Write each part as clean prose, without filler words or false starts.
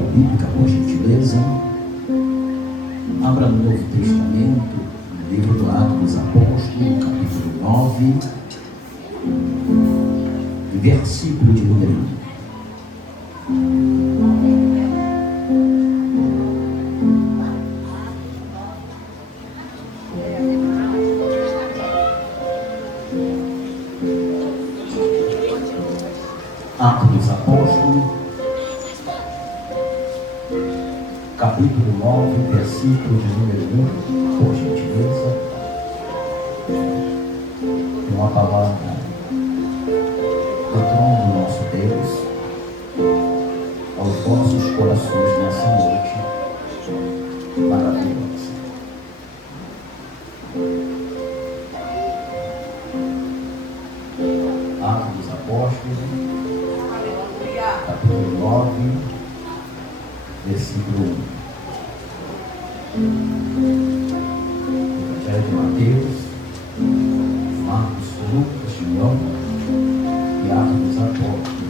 Bíblica, por gentileza. Abra no Novo Testamento, no livro do Atos dos Apóstolos, capítulo 9, versículo de número 1. Atos dos Apóstolos, capítulo 9, versículo de número 1, por gentileza. Tem uma palavra do trono do nosso Deus aos vossos corações nessa noite maravilhosa. Atos dos Apóstolos, capítulo 9, versículo 1. Evangelho de Mateus, Marcos, Lucas, João e Atos dos Apóstolos.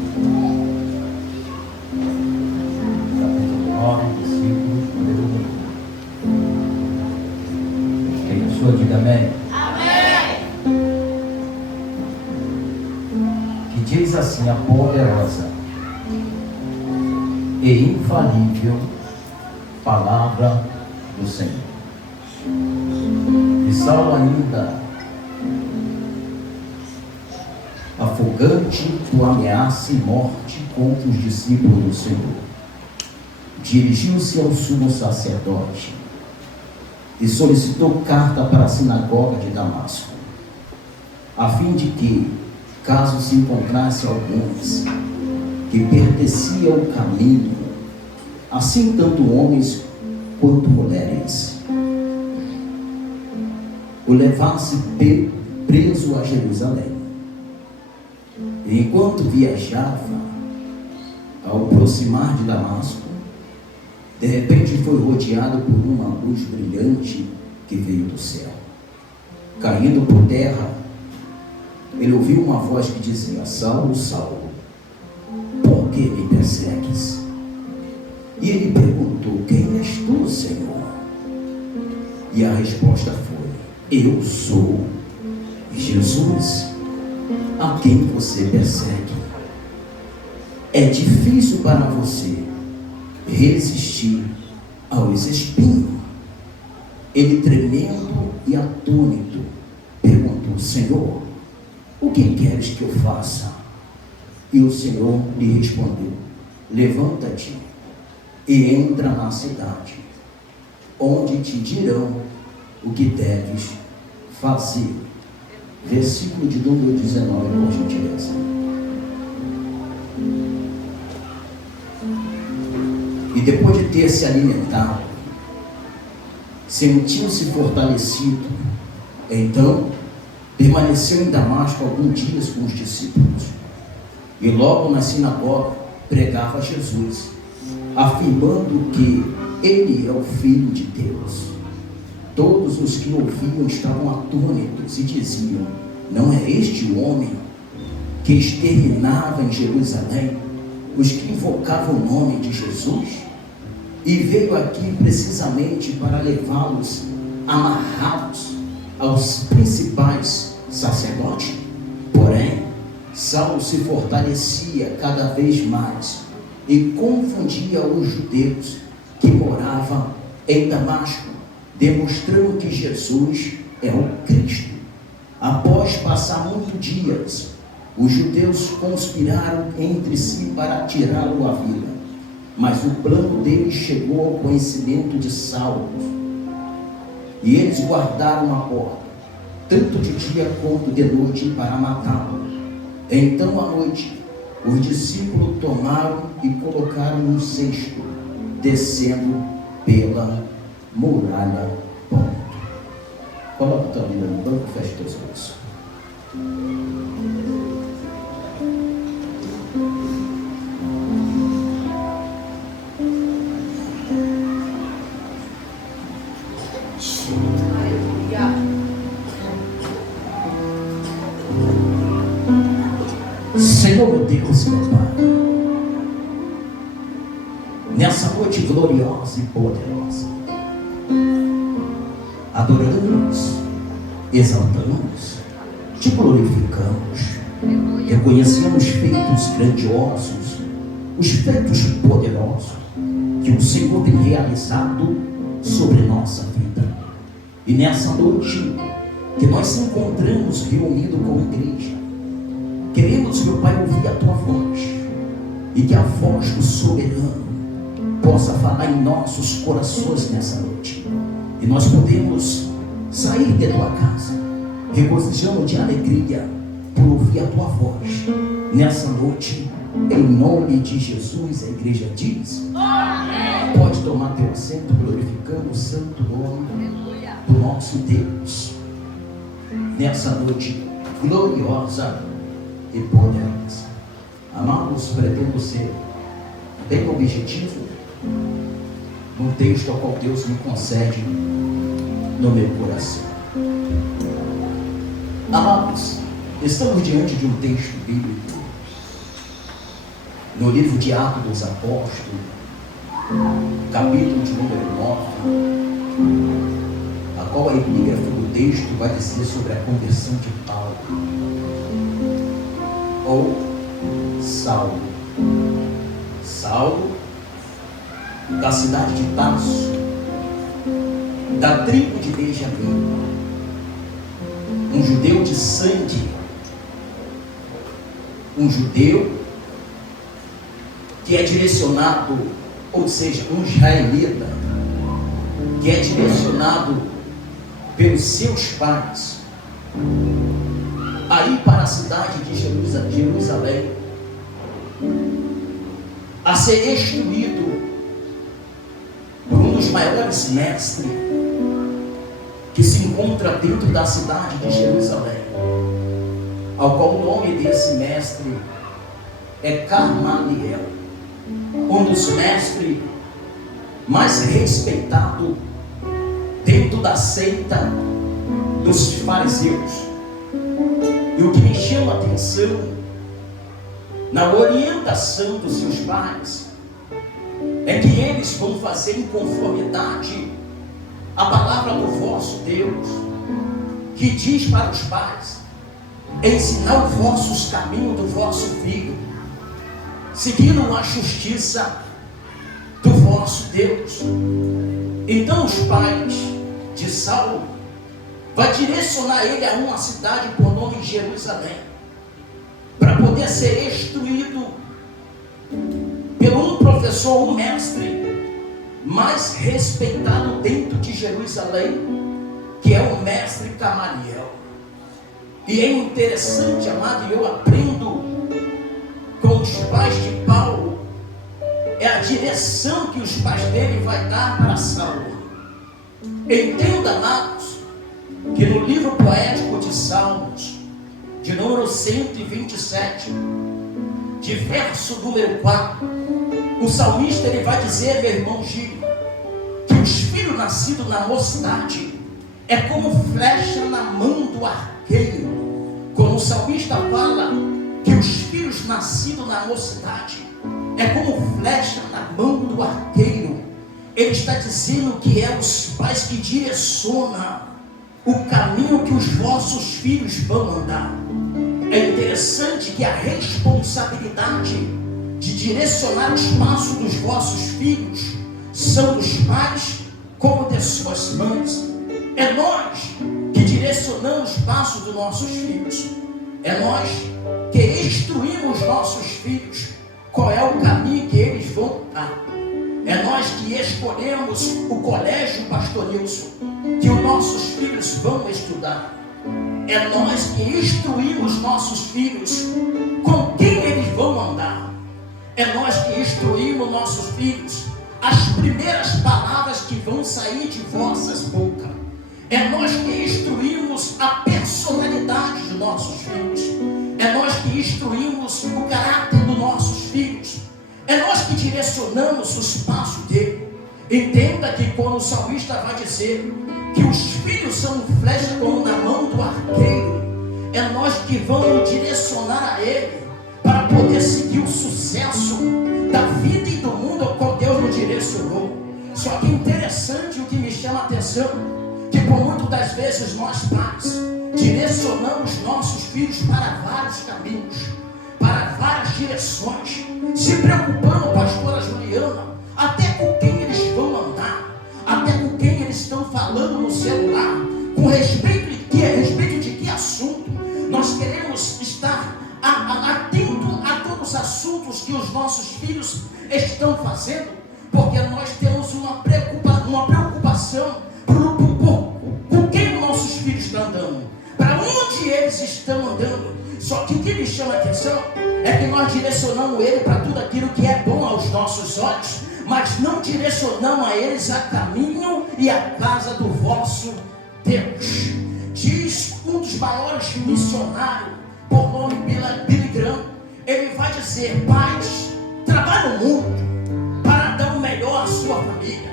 Capítulo 9, versículo número 1. Quem achou, diga amém. Que diz assim a poderosa e infalível palavra do Senhor. E Saulo, ainda afogante por ameaça e morte contra os discípulos do Senhor, dirigiu-se ao sumo sacerdote e solicitou carta para a sinagoga de Damasco, a fim de que, caso se encontrasse alguns que pertenciam ao caminho, assim tanto homens quanto mulheres, o levasse preso a Jerusalém. E enquanto viajava, ao aproximar de Damasco, de repente foi rodeado por uma luz brilhante que veio do céu. Caindo por terra, ele ouviu uma voz que dizia: Saulo, Saulo, por que me persegues? E ele perguntou: quem és tu, Senhor? E a resposta foi: eu sou Jesus, a quem você persegue. É difícil para você resistir aos espinhos. Ele, tremendo e atônito, perguntou: Senhor, o que queres que eu faça? E o Senhor lhe respondeu: levanta-te e entra na cidade, onde te dirão o que deves fazer. Versículo de número 19, por gentileza. E depois de ter se alimentado, sentiu-se fortalecido. Então permaneceu em Damasco alguns dias com os discípulos, e logo na sinagoga pregava Jesus, afirmando que ele é o Filho de Deus. Todos os que ouviam estavam atônitos e diziam: não é este o homem que exterminava em Jerusalém os que invocavam o nome de Jesus? E veio aqui precisamente para levá-los amarrados aos principais sacerdotes. Porém, Saulo se fortalecia cada vez mais e confundia os judeus que moravam em Damasco, demonstrando que Jesus é o Cristo. Após passar muitos dias, os judeus conspiraram entre si para tirá-lo à vida, mas o plano deles chegou ao conhecimento de Saulo, e eles guardaram a porta, tanto de dia quanto de noite, para matá-lo. Então, à noite, os discípulos tomaram e colocaram um cesto, descendo pela muralha ponto. Coloca a tua Bíblia no banco e fecha teus olhos. Senhor, meu Deus, meu Pai, nessa nessa noite gloriosa e poderosa. Adoramos, exaltamos, te glorificamos, reconhecemos os feitos grandiosos, os feitos poderosos que o Senhor tem realizado sobre nossa vida. E nessa noite que nós nos encontramos reunidos como igreja, queremos, meu Pai, ouvir a tua voz, e que a voz do soberano possa falar em nossos corações nessa noite, e nós podemos sair de tua casa regozijando de alegria por ouvir a tua voz nessa noite, em nome de Jesus. A igreja diz amém. Pode tomar teu assento, glorificando o santo nome do nosso Deus nessa noite gloriosa e poderosa. Amados, pretendo ser bem objetivo no texto ao qual Deus me concede no meu coração. Amados, estamos diante de um texto bíblico no livro de Atos dos Apóstolos, capítulo de número 9, a qual a epígrafe do texto vai dizer sobre a conversão de Paulo, ou Saulo. Saulo, da cidade de Tarso, da tribo de Benjamim, um judeu de sangue, um judeu que é direcionado, ou seja, um israelita, que é direcionado pelos seus pais a ir para a cidade de Jerusalém, a ser instruído por um dos maiores mestres que se encontra dentro da cidade de Jerusalém, ao qual o nome desse mestre é Gamaliel, um dos mestres mais respeitados dentro da seita dos fariseus. E o que me chama a atenção na orientação dos seus pais é que eles vão fazer em conformidade a palavra do vosso Deus, que diz para os pais: ensinar os vossos caminhos do vosso filho, seguindo a justiça do vosso Deus. Então os pais de Saulo vai direcionar ele a uma cidade por nome Jerusalém, para poder ser instruído pelo um professor, um mestre mais respeitado dentro de Jerusalém, que é o mestre Gamaliel. E é interessante, amado, e eu aprendo com os pais de Paulo, é a direção que os pais dele vai dar para Saulo. Entenda, amados, que no livro poético de Salmos, de número 127, de verso número 4, o salmista ele vai dizer, meu irmão Gil, que os filhos nascidos na mocidade é como flecha na mão do arqueiro. Quando o salmista fala que os filhos nascidos na mocidade é como flecha na mão do arqueiro, ele está dizendo que é os pais que direcionam o caminho que os vossos filhos vão andar. É interessante que a responsabilidade de direcionar os passos dos vossos filhos são dos pais como de suas mães. É nós que direcionamos os passos dos nossos filhos. É nós que instruímos os nossos filhos qual é o caminho que eles vão dar. É nós que escolhemos o colégio pastoril que os nossos filhos vão estudar. É nós que instruímos nossos filhos com quem eles vão andar. É nós que instruímos nossos filhos as primeiras palavras que vão sair de vossas bocas. É nós que instruímos a personalidade dos nossos filhos. É nós que instruímos o caráter dos nossos filhos. É nós que direcionamos os passos dele. Entenda que quando o salmista vai dizer que os filhos são flecha como na mão do arqueiro, é nós que vamos direcionar a ele para poder seguir o sucesso da vida e do mundo ao qual Deus nos direcionou. direcionou. Só que interessante, o que me chama a atenção, que por muitas das vezes nós pais direcionamos nossos filhos para vários caminhos, para várias direções, se preocupando, pastora Juliana, até com quem eles vão andar, até com quem eles estão falando no celular, com respeito de que assunto. Nós queremos estar atento a todos os assuntos que os nossos filhos estão fazendo, porque nós temos uma preocupação por quem nossos filhos estão andando, para onde eles estão andando. Só que o que me chama a atenção é que nós direcionamos ele para tudo aquilo que é bom aos nossos olhos, mas não direcionamos a eles a caminho e a casa do vosso Deus. Diz um dos maiores missionários, por nome Billy Graham, ele vai dizer: pais, trabalhem muito para dar o melhor à sua família,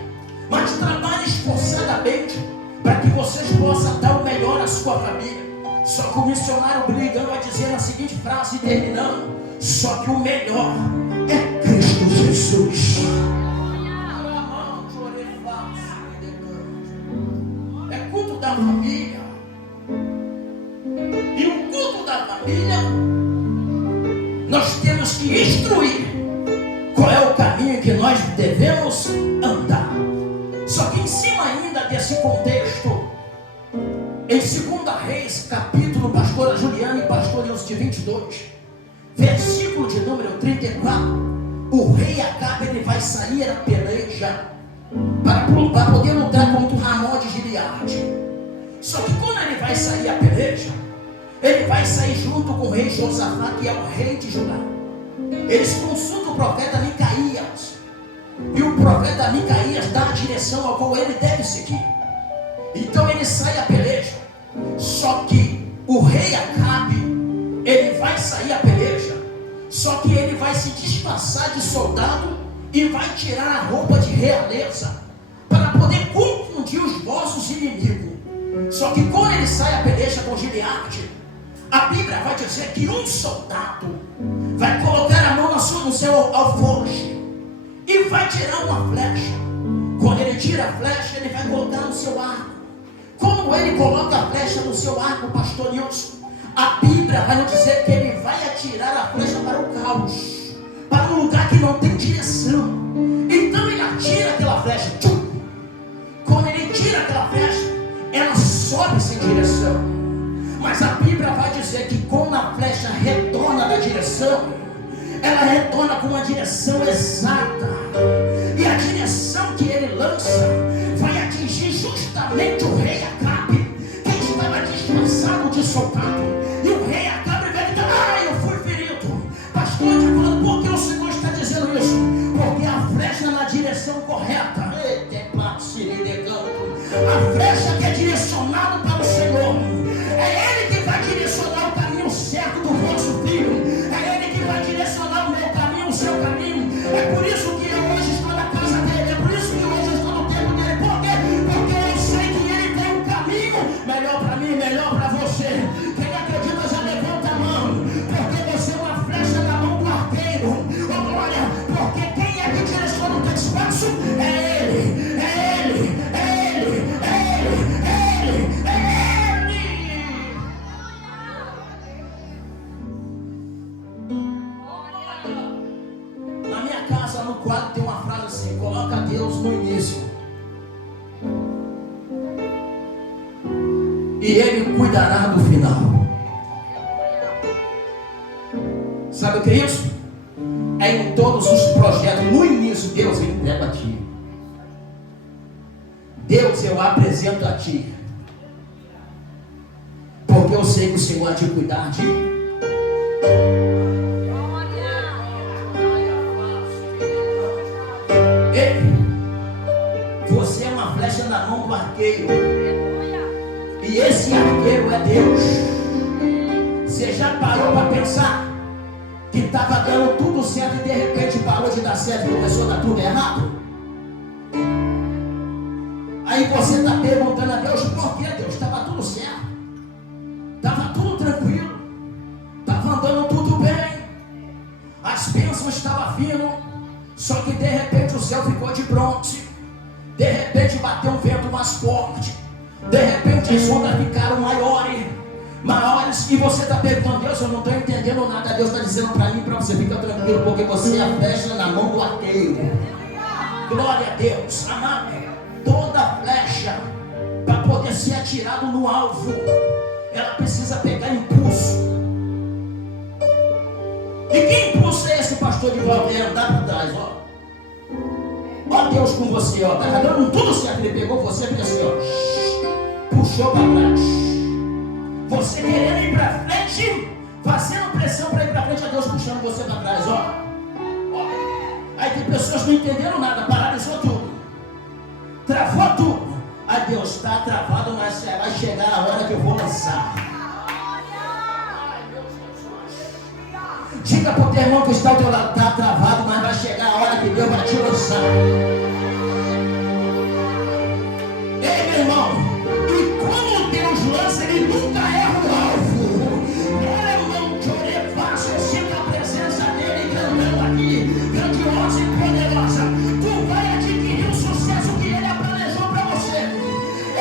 mas trabalhem esforçadamente para que vocês possam dar o melhor à sua família. Só que o missionário Billy Graham vai dizer a seguinte frase, terminando: só que o melhor é Cristo Jesus. É culto da família. E o culto da família, nós temos que instruir qual é o caminho que nós devemos andar. Só que em cima ainda desse contexto, em 2 Reis, capítulo, pastora Juliana e pastor Nilson de 22, versículo de número 34, o rei Acabe, ele vai sair a peleja para poder lutar contra o Ramon de Gileade. Só que quando ele vai sair a peleja, ele vai sair junto com o rei Josafá, que é o rei de Judá. Eles consultam o profeta Micaías, e o profeta Micaías dá a direção ao qual ele deve seguir. Então ele sai a peleja. Só que o rei Acabe, ele vai sair a peleja, só que ele vai se disfarçar de soldado e vai tirar a roupa de realeza para poder confundir os vossos inimigos. Só que quando ele sai a peleja com Gileade, a Bíblia vai dizer que um soldado vai colocar a mão no seu alforje e vai tirar uma flecha. Quando ele tira a flecha, ele vai colocar no seu arco. Como ele coloca a flecha no seu arco, pastor Nilson, a Bíblia vai nos dizer que ele vai atirar a flecha para o caos, para um lugar que não tem direção. Então ele atira aquela flecha. Quando ele tira aquela flecha, ela sobe sem direção. Mas a Bíblia vai dizer que quando a flecha retorna da direção, ela retorna com uma direção exata. E a direção que ele lança vai atingir justamente o rei Acabe, que estava disfarçado de soldado. E o rei Acabe vai dizer: eu fui ferido. Pastor, por que o Senhor está dizendo isso? Porque a flecha na direção correta. A flecha que é direcionada para o Senhor, é Ele que vai direcionar o caminho certo do vosso filho. É Ele que vai direcionar o meu caminho, o seu caminho. É por isso que eu hoje estou na casa dele. É por isso que hoje eu estou no tempo dele. Por quê? Porque eu sei que Ele tem um caminho melhor para mim, melhor para você. Quem acredita já levanta a mão. Porque você é uma flecha na mão do arqueiro. Oh glória, porque quem é que direciona o teu espaço? É Ele. É Ele. É Ele. É Ele. É Ele. É Ele. Na minha casa, no quadro, tem uma frase assim: coloca Deus no início e Ele cuidará do final. Sabe o que é isso? É em todos os projetos, no início, Deus ele entrega a ti. Deus, eu apresento a ti, porque eu sei que o Senhor há de cuidar de mim. Você é uma flecha na mão do arqueiro, e esse arqueiro é Deus. Você já parou para pensar que estava dando tudo certo e de repente parou de dar certo e começou a dar tudo errado? Aí você está perguntando a Deus: por que, Deus? Estava tudo certo, estava tudo tranquilo, estava andando tudo bem, as bênçãos estavam vindo. Só que de repente o céu ficou de bronze. De repente bateu um vento mais forte. De repente as ondas ficaram maiores. E você está perguntando: Deus, eu não estou entendendo nada. Deus está dizendo para mim, para você: fica tranquilo, porque você é a flecha na mão do arqueiro. Glória a Deus, amado. Toda flecha, para poder ser atirado no alvo, ela precisa pegar impulso. E que impulso é esse, pastor de volta? É andar para trás, ó. Ó Deus com você, ó. Tá dando tudo certo. Ele pegou você e assim, ó. Puxou para trás. Você querendo ir para frente, fazendo pressão para ir para frente, a Deus puxando você para trás, ó. Aí tem pessoas que não entenderam nada, paralisou tudo, travou tudo. Aí Deus está travado, mas vai chegar a hora que eu vou lançar. Diga para o teu irmão que está ao teu lado: está travado, mas vai chegar a hora que Deus vai te lançar. Ei, meu irmão, e quando Deus lança, Ele nunca erra o alvo. Era irmão de Orefácio, eu sinto a presença dele cantando aqui, grandiosa e poderosa. Tu vai adquirir o sucesso que Ele planejou para você.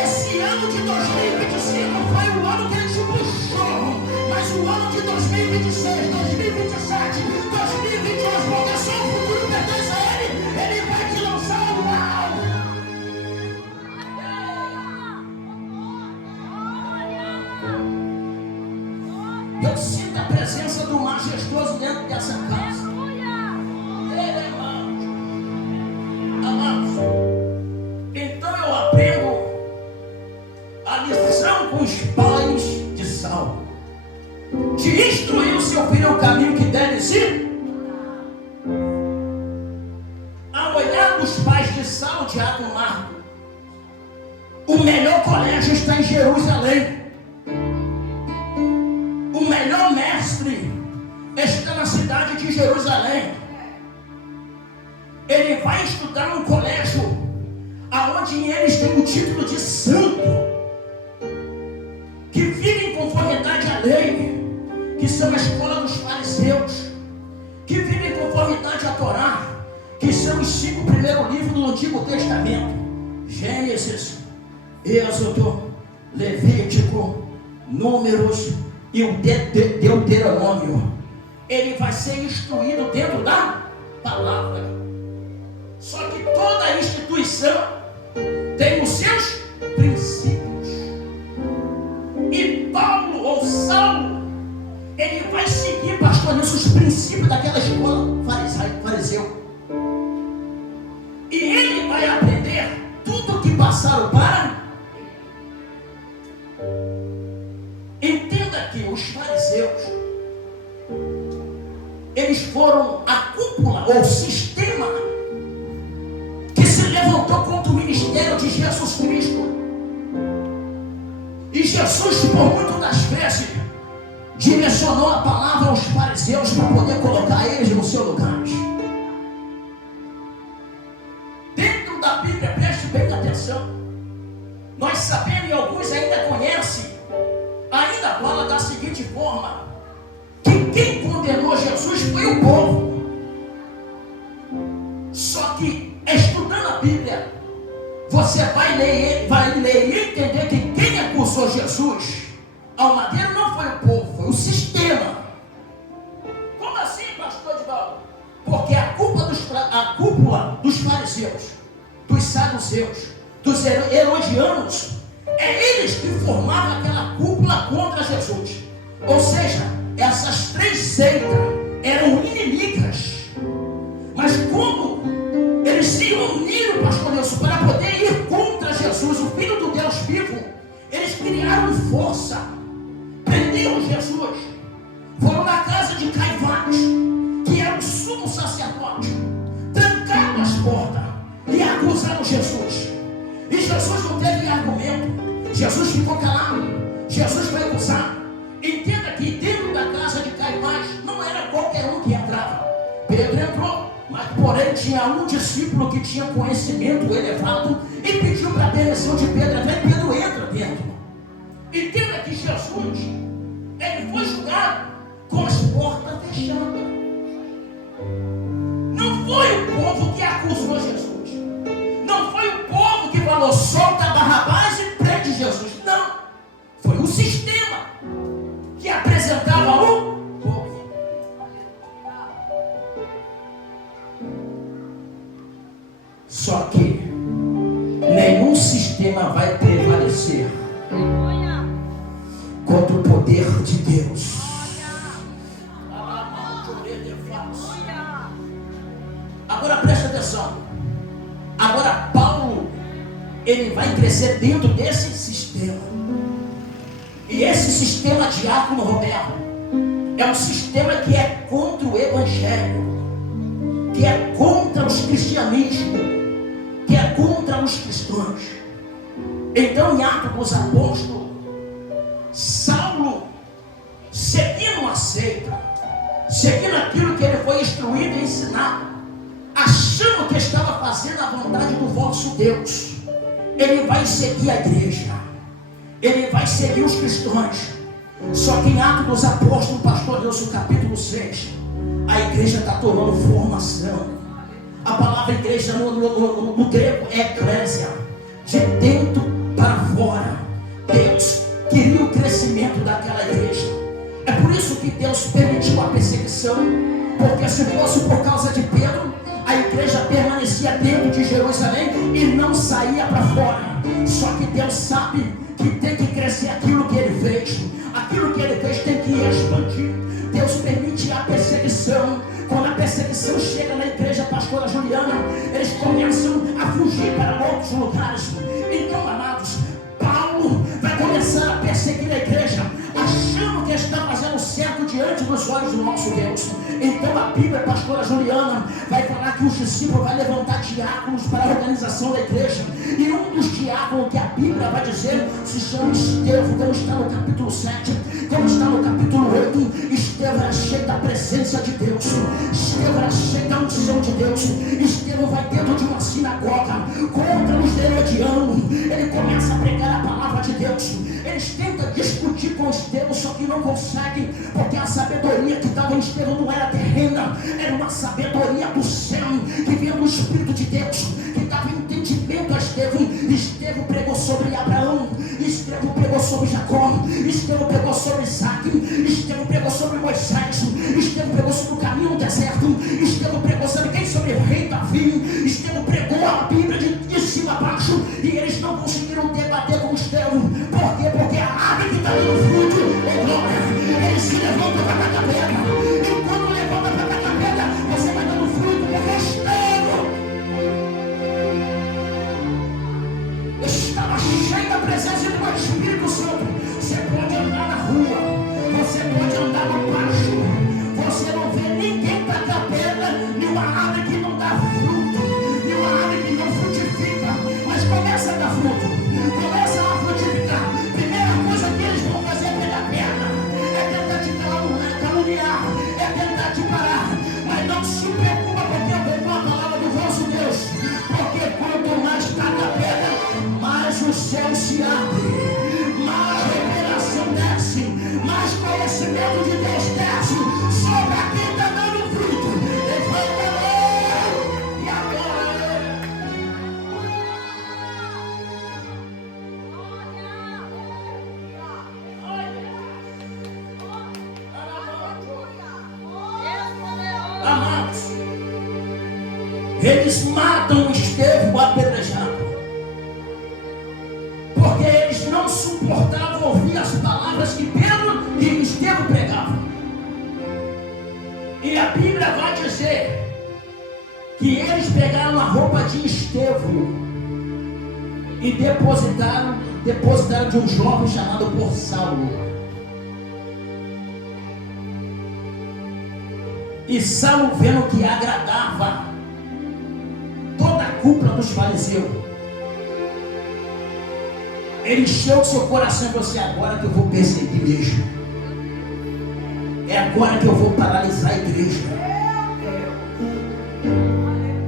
Esse ano de 2025 foi o ano que Ele te puxou, mas o ano de 2026, 2027, 2028, porque só o futuro pertence a Ele. Ele vai te lançar ao alvo. Eu sinto a presença do majestoso dentro dessa casa. Amados, então eu aprendo a lição com os pais de Saulo, de instruir o seu filho o caminho que deve seguir. Ao olhar dos pais de Saulo, Diácono Marco, o melhor colégio está em Jerusalém. O melhor mestre está na cidade de Jerusalém. Ele vai estudar num colégio aonde eles têm o título de santo, que vive em conformidade à lei, que são a escola dos fariseus, que vive em conformidade à Torá, que são os 5 primeiros livros do Antigo Testamento: Gênesis, Êxodo, Levítico, Números e o Deuteronômio. Ele vai ser instruído dentro da palavra. Só que toda instituição tem os seus princípios. E Paulo ou Saulo, ele vai seguir, pastor, os princípios daquela escola fariseu. E ele vai aprender tudo que passaram para. Entenda que os fariseus, eles foram a cúpula ou sistema que se levantou contra o ministério de Jesus Cristo. E Jesus, por muito das vezes, direcionou a palavra aos fariseus para poder colocar eles no seu lugar. Dentro da Bíblia, preste bem atenção, nós sabemos, e alguns ainda conhecem, ainda fala da seguinte forma: que quem condenou Jesus foi o povo. Só que estudando a Bíblia, você vai ler e entender que quem acusou Jesus ao madeiro não foi o povo, foi o sistema. Como assim, pastor Divaldo? Porque a cúpula dos fariseus, dos saduceus, dos herodianos, é eles que formavam aquela cúpula contra Jesus. Ou seja, essas 3 seitas eram inimigas. Mas como eles se uniram, pastor Nelson, para poder ir contra Jesus, o Filho do Deus vivo, eles criaram força, prenderam Jesus, foram na casa de Caifás, que era o sumo sacerdote, trancaram as portas e acusaram Jesus. E Jesus não teve argumento. Jesus ficou calado. Jesus foi acusado. Entenda que dentro da casa de Caifás não era qualquer um que entrava. Pedro entrou, mas porém tinha um discípulo que tinha conhecimento elevado e pediu para a permissão de Pedro entrar, e Pedro entra dentro. Entenda que Jesus, ele foi julgado com as portas fechadas. Não foi o povo que acusou Jesus. Não foi o povo que falou solta Barrabás e prende Jesus. Não. Foi o sistema que apresentava o povo. Só que nenhum sistema vai prevalecer contra o poder de Deus. Agora presta atenção. Agora Paulo, ele vai crescer dentro desse sistema. E esse sistema, Diácono Roberto, é um sistema que é contra o evangelho, que é contra os cristianismos, que é contra os cristãos. Então, em Atos dos Apóstolos, Saulo, seguindo a seita, seguindo aquilo que ele foi instruído e ensinado, achando que estava fazendo a vontade do vosso Deus, ele vai seguir a igreja, ele vai seguir os cristãos. Só que em Atos dos Apóstolos, pastor Deus, no capítulo 6, a igreja está tomando formação. A palavra igreja no grego é eclésia, de dentro para fora. Deus queria o crescimento daquela igreja. É por isso que Deus permitiu a perseguição, porque se fosse por causa de Pedro, a igreja permanecia dentro de Jerusalém e não saía para fora. Só que Deus sabe que tem que crescer aquilo que ele fez. Aquilo que ele fez tem que expandir. Deus permite a perseguição. Quando a perseguição chega na igreja, pastora Juliana, eles começam a fugir para outros lugares. Então, amados, Paulo vai começar a perseguir a igreja, achando que está fazendo certo diante dos olhos do nosso Deus. Então a Bíblia, pastora Juliana, vai falar que os discípulos vão levantar diáconos para a organização da igreja. E um dos diáconos que a Bíblia vai dizer se chama Estevão. Então está no capítulo 7, como está no capítulo 8. Estevão era cheio da presença de Deus, Estevão era cheio da unção de Deus. Estevão vai dentro de uma sinagoga contra os herodianos. Ele começa a pregar a palavra de Deus. Eles tentam discutir com Estevão, só que não conseguem, porque a sabedoria que estava em Estevão não era terrena, era uma sabedoria do céu, que vinha do Espírito de Deus, que dava entendimento a Estevão. Estevão pregou sobre Abraão, Estevão pregou sobre Jacó, Estevão pregou sobre Isaac, Estevão pregou sobre Moisés, Estevão pregou sobre o caminho no deserto, Estevão pregou sobre quem? Sobre o rei Davi. Estevão pregou a Bíblia de cima a baixo, e eles não conseguiram debater com Estevão. Por quê? Porque a árvore que está dando fruto é glória. Eles se levantam para atacar a pedra, e quando levanta para atacar a pedra, você vai dando fruto, porque estava cheio da presença do Espírito Santo. Você pode andar na rua, você pode andar no baixo, você não vê ninguém tacar pedra, nenhuma árvore que não dá fruto, nenhuma árvore que não frutifica, mas começa a dar fruto, começa a frutificar. Primeira coisa que eles vão fazer é pegar pedra, é tentar te caluniar, é tentar te parar, mas não se preocupa, porque eu vou com a palavra do vosso Deus, porque quanto mais taca a pedra, mais o céu se abre, mais revelação desce, mais conhecimento de Deus desce sobre quem está dando fruto. Levanta a mão e agora amados, eles matam Estevão apedrejado, porque eles não suportavam ouvir as palavras que Pedro e Estevão pregavam. E a Bíblia vai dizer que eles pegaram a roupa de Estevão e depositaram de um jovem chamado por Saulo. E Saulo, vendo que agradava toda a cúpula dos fariseus, ele encheu o seu coração e falou assim: agora que eu vou perseguir mesmo, é agora que eu vou paralisar a igreja.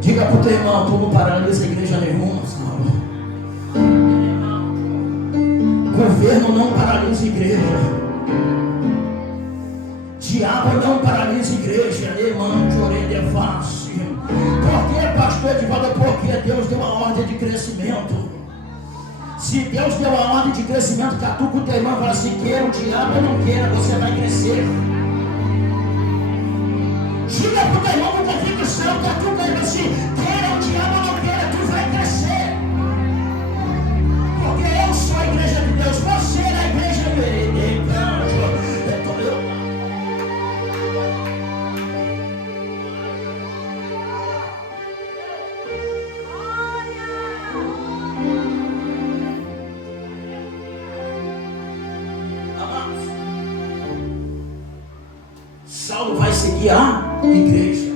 Diga para o teu irmão: tu não paralisa a igreja nenhuma, Saulo. Governo não paralisa a igreja, diabo não paralisa a igreja. Irmão, de orelha fácil. ordem de crescimento. Se Deus deu a ordem de crescimento, catuca o teu irmão e fala assim: queira o diabo ou não queira, você vai crescer. Diga para o teu irmão com convicção, catuca ele assim: queira o diabo ou não queira, tu vai crescer. Porque eu sou a igreja de Deus, você é a igreja de Deus. Saulo vai seguir a igreja.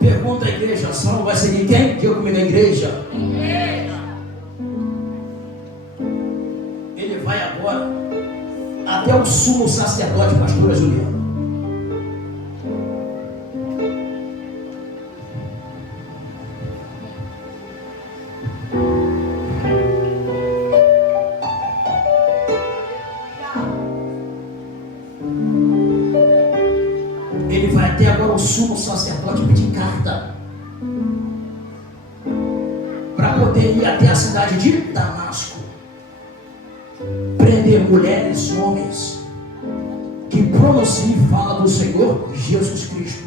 Pergunta à igreja: Saulo vai seguir quem? Diga comigo, a igreja. Ele vai agora até o sumo sacerdote, pastora Juliana. O sumo sacerdote pedir carta para poder ir até a cidade de Damasco, prender mulheres e homens que pronunciem e falam do Senhor Jesus Cristo.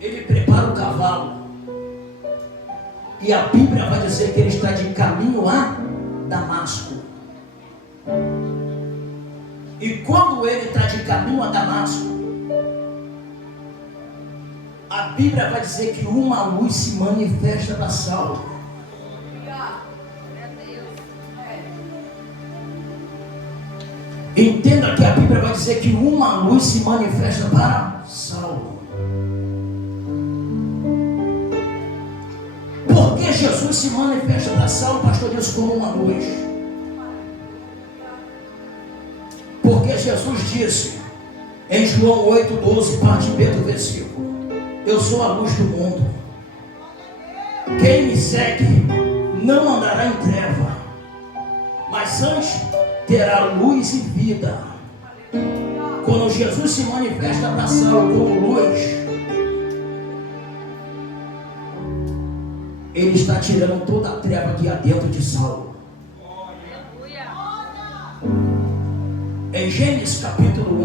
Ele prepara o cavalo e a Bíblia vai dizer que ele está de caminho a Damasco. E quando ele está de caminho a Damasco, a Bíblia vai dizer que uma luz se manifesta para Saulo. Entenda que a Bíblia vai dizer que uma luz se manifesta para Saulo. Por que Jesus se manifesta para Saulo, pastor Deus, como uma luz? Porque Jesus disse em João 8,12, parte B do versículo: eu sou a luz do mundo. Quem me segue não andará em treva, mas antes terá luz e vida. Quando Jesus se manifesta para Saulo como luz, ele está tirando toda a treva que há dentro de Saulo. Em Gênesis capítulo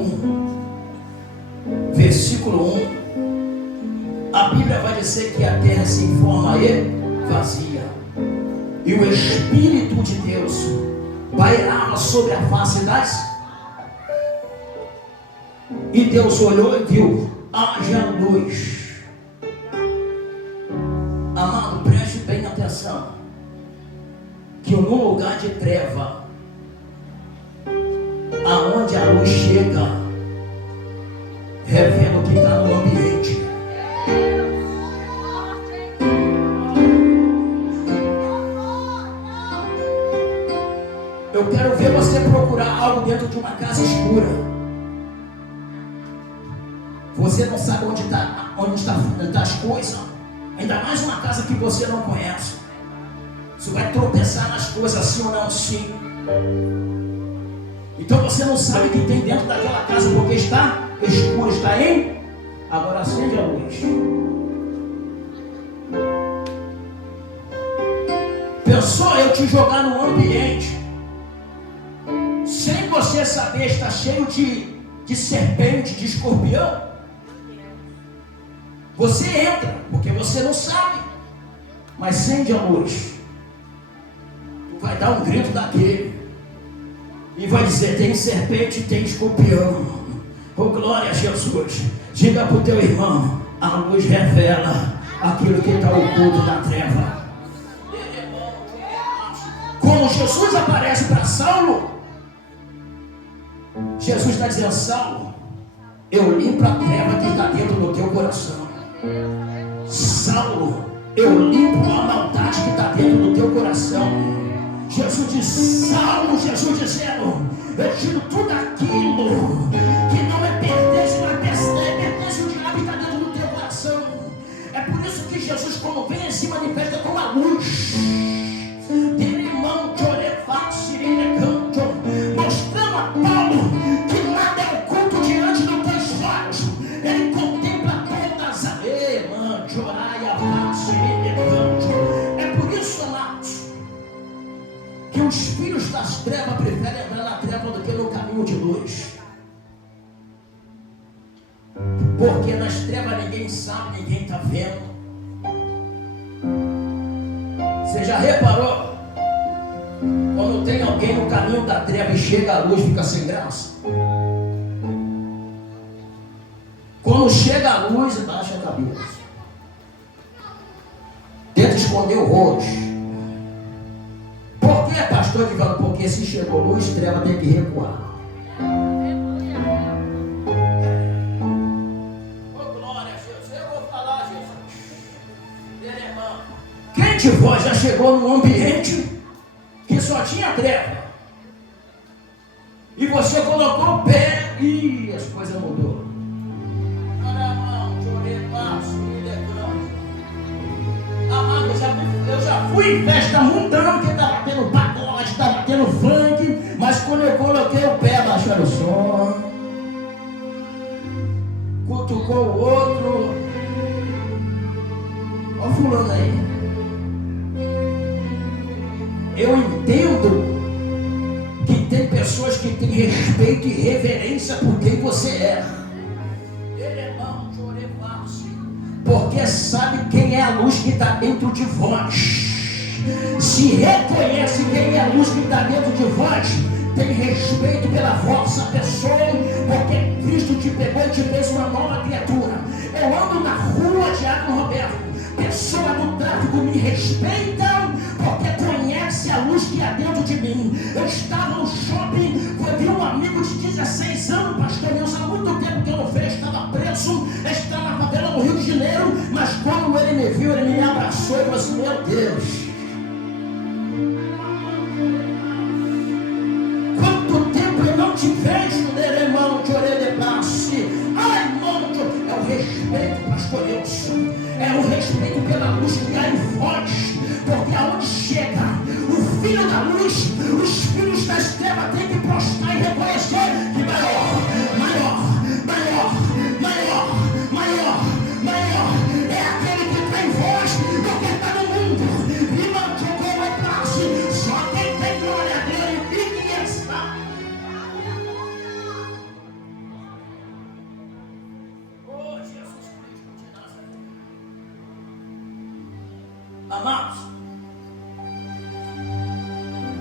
1, versículo 1, a Bíblia vai dizer que a terra se forma e vazia, e o Espírito de Deus pairava sobre a face das. E Deus olhou e viu: haja luz. Amado, preste bem atenção, que num lugar de treva, aonde a luz chega, revela o que está no ambiente. Eu quero ver você procurar algo dentro de uma casa escura. Você não sabe onde está as coisas. Ainda mais uma casa que você não conhece. Você vai tropeçar nas coisas assim ou não assim. Então você não sabe o que tem dentro daquela casa porque está escuro, está em. Agora acende a luz. Pensou eu te jogar no ambiente, sem você saber, está cheio de serpente, de escorpião. Você entra, porque você não sabe, mas acende a luz. Tu vai dar um grito daquele e vai dizer: tem serpente, tem escorpião. Oh, glória a Jesus. Diga para o teu irmão: a luz revela aquilo que está oculto na treva. Quando Jesus aparece para Saulo, Jesus está dizendo: Saulo, eu limpo a treva que está dentro do teu coração. Saulo, eu limpo a maldade que está dentro do teu coração. Jesus diz: Saulo, Jesus dizendo: eu tiro tudo aquilo que não é pertence, mas pertence ao diabo que está dentro do teu coração. É por isso que Jesus, quando vem, se manifesta com a luz. Mostrando a Paulo que nada é oculto diante dos teus olhos. Ele contempla todas as É por isso, amados, que os filhos das trevas preferem andar na treva do que no caminho de luz. Porque nas trevas ninguém sabe, ninguém está vendo. Você já reparou? Quando tem alguém no caminho da treva e chega a luz, fica sem graça. Quando chega a luz, baixa a cabeça. Tenta esconder o rosto. Por que, pastor Divaldo? Porque se chegou luz, treva tem que recuar. Oh, glória a Jesus. Eu vou falar, Jesus. Quem de vós já chegou num ambiente que só tinha treva? E você colocou o pé e as coisas mudou. Amado, eu já fui em festa mundana que estava tendo pagode, estava tendo funk, mas quando eu coloquei o pé, baixaram o som, cutucou o outro. Olha o fulano aí. Eu entendo que tem pessoas que têm respeito e reverência por quem você é. Porque sabe quem é a luz que está dentro de vós. Se reconhece quem é a luz que está dentro de vós, tem respeito pela vossa pessoa, porque Cristo te pegou e te fez uma nova criatura. Eu ando na rua, Diácono Roberto, pessoas do tráfico me respeitam porque conhece a luz que há dentro de mim. Eu estava no shopping, vi um amigo de 16 anos, pastor Nilson, há muito tempo que eu não vejo, estava preso, estava na favela no Rio de Janeiro, mas quando ele me viu, ele me abraçou e falou assim: meu Deus, quanto tempo eu não te vejo, irmão, de orelha de passe. Ai, irmão, é o respeito, pastor Nilson, é o respeito pela luz que há em vós, porque aonde chega o filho da luz, os filhos das trevas têm que prostrar e reconhecer que maior é aquele que tem voz do que está no mundo. E não jogou a classe, só quem tem glória a Deus e quem está. Oh, Jesus Cristo de Nazaré. Amados,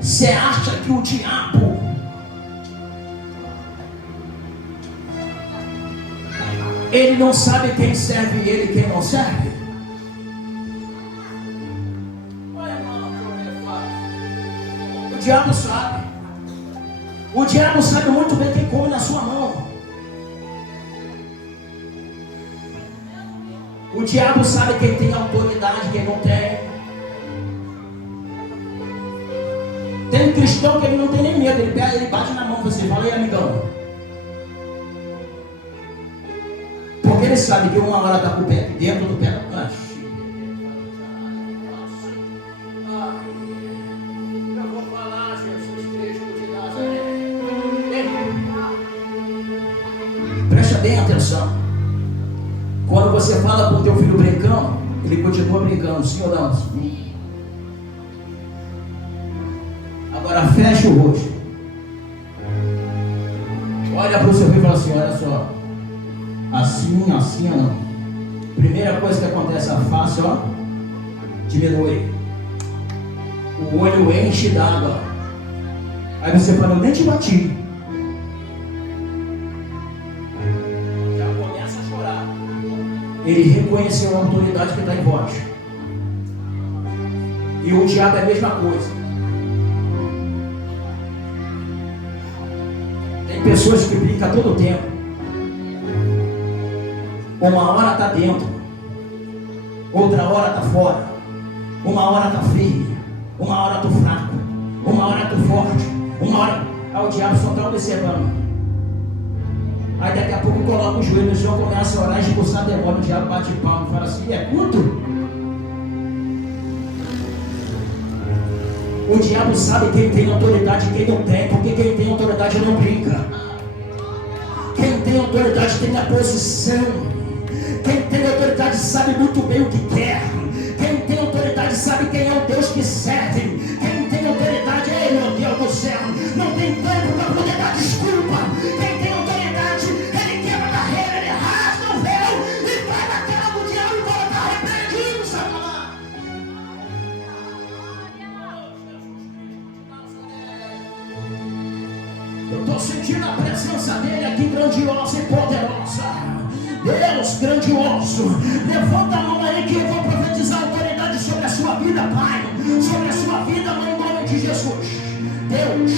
você acha que o diabo ele não sabe quem serve ele e quem não serve? O diabo sabe. O diabo sabe muito bem quem come na sua mão. O diabo sabe quem tem autoridade e quem não tem. Tem um cristão que ele não tem nem medo, ele pega, ele bate na mão e você fala: e amigão? Porque ele sabe que uma hora está com o pé dentro do pé da cancha. Eu vou falar, Jesus Cristo de Nazaré. Presta bem atenção. Quando você fala com o teu filho brincando, ele continua brincando, sim ou não? Sim. Agora fecha o rosto. Olha para o seu filho e fala assim: olha só, assim ou não? Primeira coisa que acontece, a face, ó, diminui. O olho enche d'água. Aí você fala: eu nem te bati. Já começa a chorar. Ele reconheceu a autoridade que está em vós. E o diabo é a mesma coisa. Tem pessoas que brincam todo o tempo. Uma hora está dentro, outra hora está fora. Uma hora está firme, uma hora estou fraco, uma hora estou forte, uma hora. Aí o diabo só está observando. Aí daqui a pouco coloca o joelho no chão, começa a orar e expulsar demônio. O diabo bate palma e fala assim: é culto? O diabo sabe quem tem autoridade e quem não tem, porque quem tem autoridade não brinca. Quem tem autoridade tem a posição. Quem tem autoridade sabe sabe muito bem o que quer. Quem tem autoridade sabe quem é o Deus que serve. Quem tem autoridade, ei meu Deus do céu, não tem tempo para poder dar desculpa. Quem tem autoridade, ele quebra a barreira, ele rasga o véu e vai na cara do diabo e volta arrependido, Satanás. Eu estou sentindo a presença dele aqui grandiosa e poderosa. Deus grandioso, levanta a mão aí que eu vou profetizar autoridade sobre a sua vida, Pai, sobre a sua vida, Mãe, em nome de Jesus. Deus,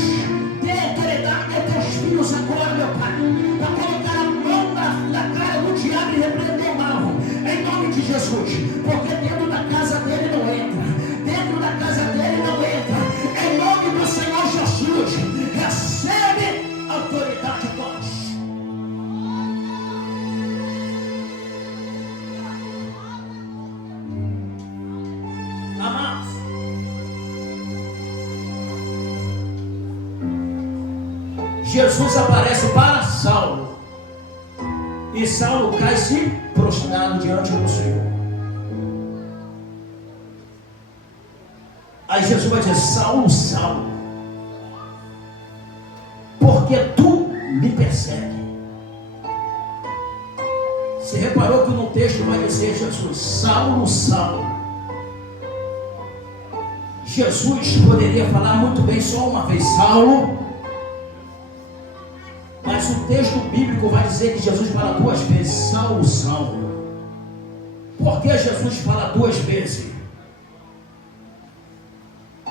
dê autoridade aos teus filhos agora, meu Pai, para colocar a mão na cara do diabo e repreender o mal, em nome de Jesus, porque dentro da casa dele não entra, dentro da casa dele não entra, em nome do Senhor Jesus, recebe autoridade agora. Jesus aparece para Saulo e Saulo cai-se prostrado diante do Senhor. Aí Jesus vai dizer: Saulo, Saulo, porque tu me persegue. Você reparou que no texto vai dizer Jesus: Saulo, Saulo. Jesus poderia falar muito bem só uma vez: Saulo. Mas o texto bíblico vai dizer que Jesus fala duas vezes: Saulo, Saulo. Por que Jesus fala duas vezes?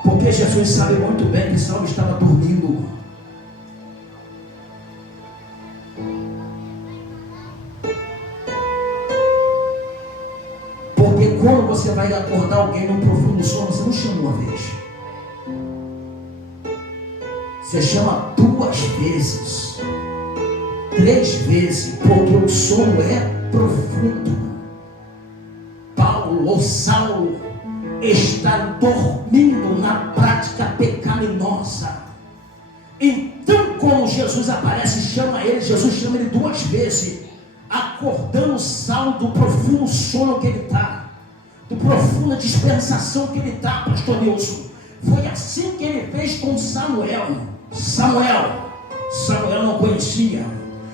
Porque Jesus sabe muito bem que Saulo estava dormindo. Porque quando você vai acordar alguém num profundo sono, você não chama uma vez, você chama duas vezes, três vezes, porque o sono é profundo. Paulo ou Saulo está dormindo na prática pecaminosa. Então, quando Jesus aparece e chama ele, Jesus chama ele duas vezes, acordando Saulo do profundo sono que ele está, do profunda dispensação que ele está, pastor Nilson. Foi assim que ele fez com Samuel. Samuel não conhecia.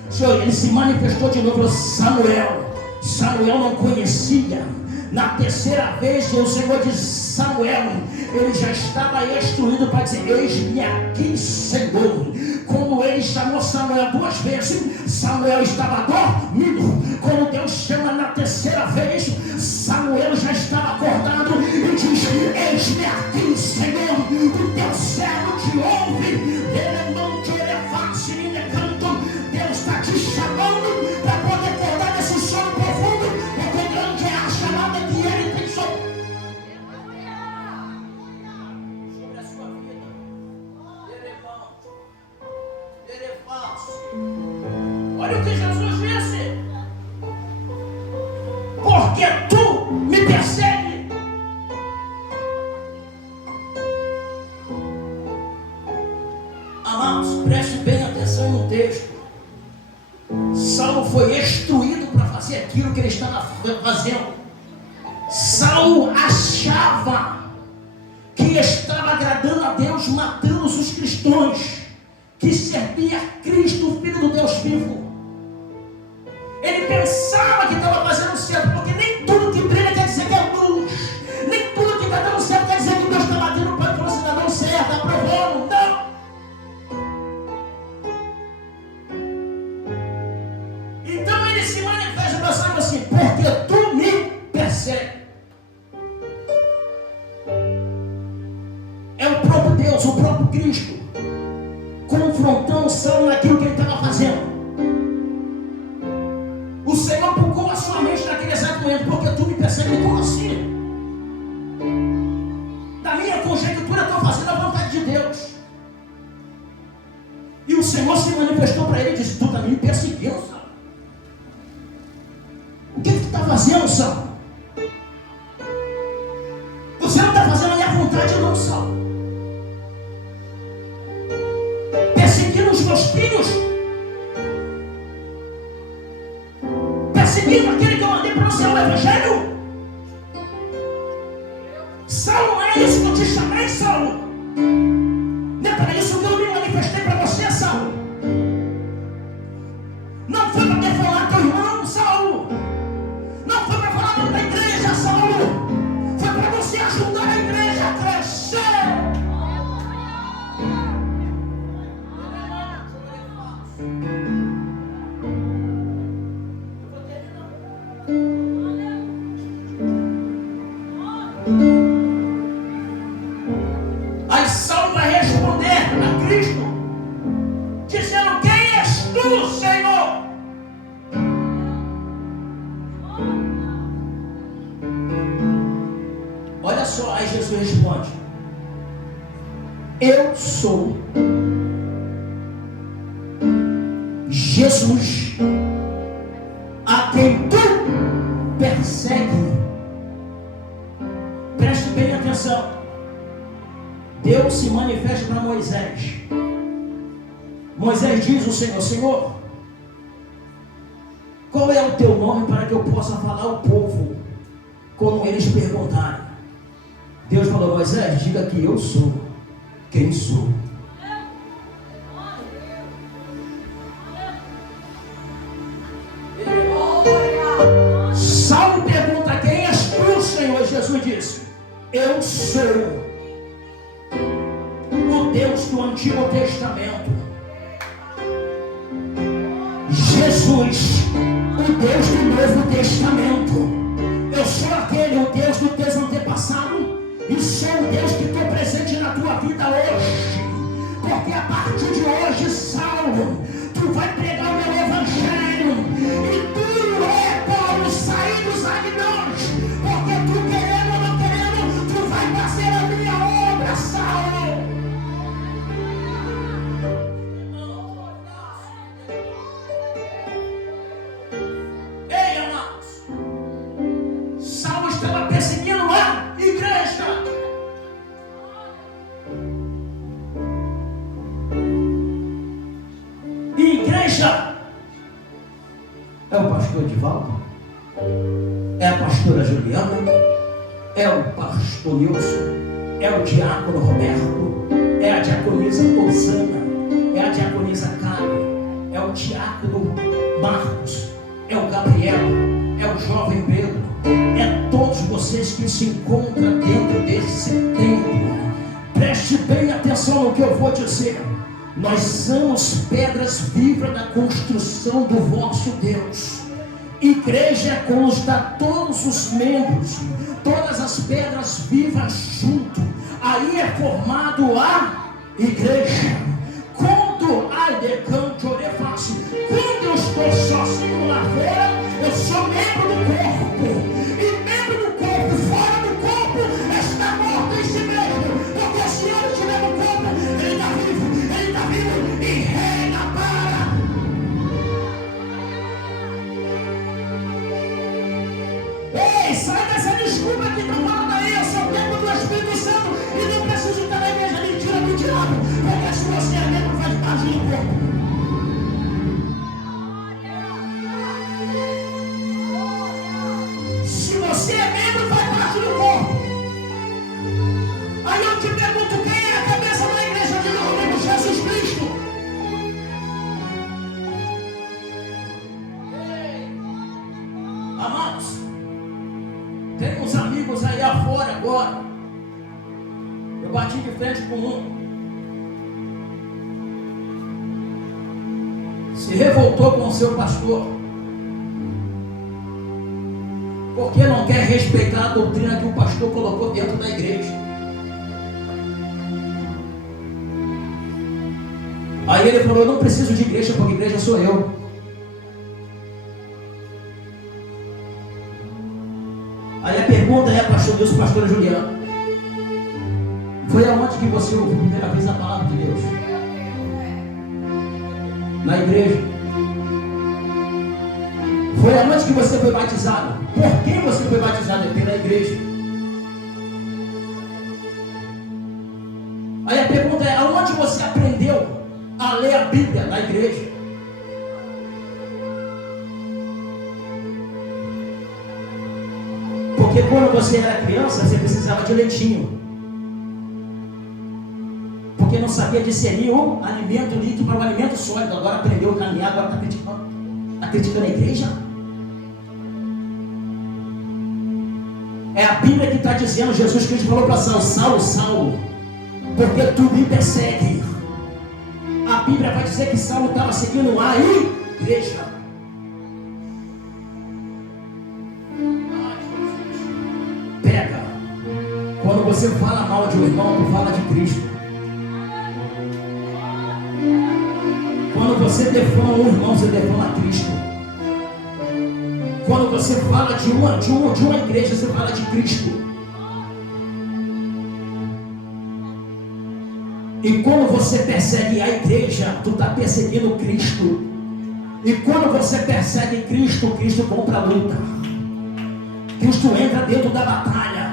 Senhor, ele se manifestou de novo. Samuel não conhecia. Na terceira vez, o Senhor disse: Samuel, ele já estava instruído para dizer: eis-me aqui, Senhor. Quando ele chamou Samuel duas vezes, Samuel estava dormindo. Quando Deus chama na terceira vez, Samuel já estava acordado e diz: eis-me aqui, Senhor, o teu servo te ouve. Ele não te levasse nem de canto. Deus está te chamando para poder acordar desse sono profundo, porque grande é a chamada que ele tem sobre a sua vida. Olha o que Jesus disse: porque tu me persegue. Amados, preste bem atenção no texto. Saulo foi instruído para fazer aquilo que ele estava fazendo. Saulo achava que estava agradando a Deus, matando os cristãos, que servia a Cristo, o Filho do Deus vivo. Ele pensava que estava fazendo certo, porque nem tudo que brilha quer dizer que é luz, nem tudo que está dando certo quer dizer que Deus está batendo o pé para você não certo, aprovando, não. Então ele se manifesta pensando assim: porque tu me persegue. É o próprio Deus, o próprio Cristo, confrontando Saulo naquilo que ele estava fazendo. O Senhor bugou a sua mente naquele exato momento: porque tu me persegue. Como assim? Da minha conjectura, eu estou fazendo a vontade de Deus. E o Senhor se manifestou para ele e disse: tu está me perseguindo, Saulo. O que tu está fazendo, Saulo? Você não está fazendo a minha vontade, não, Saulo. Perseguindo os meus filhos, perseguindo aquele que eu mandei para anunciar o Evangelho. para isso que eu te chamei, Saulo. Não é para isso que eu me manifestei para você, Saulo. Não foi para defolar teu irmão, Saulo. Não foi para falar mal da igreja, Saulo. Foi para você ajudar a igreja a crescer. Aí Saulo vai responder a Cristo, dizendo: quem és tu, Senhor? Olha só, aí Jesus responde: eu sou Jesus, a quem tu persegue. Preste bem atenção. Deus se manifesta para Moisés. Moisés diz ao Senhor: Senhor, qual é o teu nome para que eu possa falar ao povo como eles perguntarem? Deus falou: Moisés, diga que eu sou quem sou. Saulo pergunta: quem és tu, Senhor? Jesus disse: eu sou o Deus do Antigo Testamento. Jesus, o Deus do Novo Testamento. Eu sou aquele, o Deus do teu antepassado, e sou o Deus que estou presente na tua vida hoje. Porque a partir de hoje, Saulo, tu vai pregar o meu evangelho, e tu Paulo, sair dos aguilhões, porque tu querendo ou não querendo, tu vai fazer a minha obra, Saulo. Ei, amados, Saulo estava perseguindo a igreja. E igreja é o pastor Edivaldo, é a pastora Juliana, é o pastor Nilson, é o diácono Roberto, é a diaconisa Osana, é a diaconisa Karen, é o diácono Marcos, é o Gabriel, é o jovem Pedro, é todos vocês que se encontram dentro desse templo. Preste bem atenção no que eu vou dizer. Nós somos pedras vivas da construção do vosso Deus. Igreja consta todos os membros, todas as pedras vivas junto. Aí é formado a igreja. Quando eu estou sozinho lá fora, eu sou membro do corpo. E membro do corpo, fora do corpo, está morto em si mesmo. Porque se ele estiver no corpo, ele está vivo e reina para. Ei, sai dessa desculpa que estão falando aí. Eu sou membro do Espírito Santo e não preciso estar na igreja. Mentira do diabo. Porque se você é membro, faz parte do corpo. Se você é membro, faz parte do corpo. Aí eu te pergunto: quem é a cabeça da igreja de novo? Jesus Cristo. Amados, tem uns amigos aí afora agora. Eu bati de frente com um. Se revoltou com o seu pastor, porque não quer respeitar a doutrina que o pastor colocou dentro da igreja. Aí ele falou: eu não preciso de igreja, porque igreja sou eu. Aí a pergunta é: pastor Deus, pastora Juliana, foi aonde que você ouviu a primeira vez a palavra de Deus? Na igreja. Foi aonde que você foi batizado? Por que você foi batizado? Pela igreja. Aí a pergunta é: aonde você aprendeu a ler a Bíblia? Na igreja. Porque quando você era criança, você precisava de leitinho. porque não sabia discernir o alimento líquido para o alimento sólido. Agora aprendeu a caminhar, agora está criticando. Está criticando a igreja? É a Bíblia que está dizendo, Jesus Cristo falou para Saulo: Saulo, Saulo, porque tu me persegue. A Bíblia vai dizer que Saulo estava seguindo a igreja. Pega. Quando você fala mal de um irmão, tu fala de Cristo. Quando você defama um irmão, você defama Cristo. Quando você fala de uma igreja, você fala de Cristo. E quando você persegue a igreja, tu está perseguindo Cristo. E quando você persegue Cristo, Cristo compra a luta. Cristo entra dentro da batalha.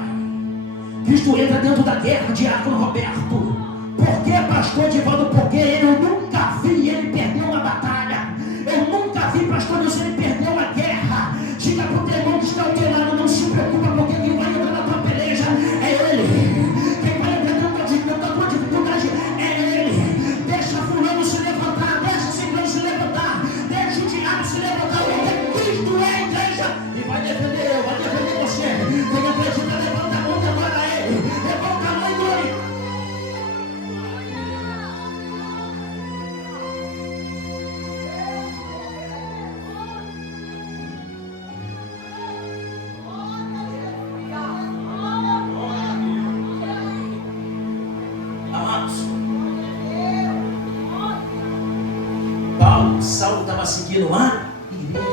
Cristo entra dentro da guerra, Diácono Roberto. Por que, pastor Divaldo? Porque eu nunca vi ele perder uma batalha. Eu nunca vi, pastor Deus, ele perder uma guerra. Diga para o teu irmão que está ao teu lado, não se preocupa, porque quem vai entrar na tua peleja é ele. Quem vai entrar na tua dificuldade é ele. Deixa fulano se levantar, deixa ciclano se levantar, deixa o diabo se levantar, porque Cristo é a igreja e vai defender eu, vai defender você. Quem acredita, levanta a mão e adora a ele. Levanta a mão e glória. Saulo estava seguindo a igreja.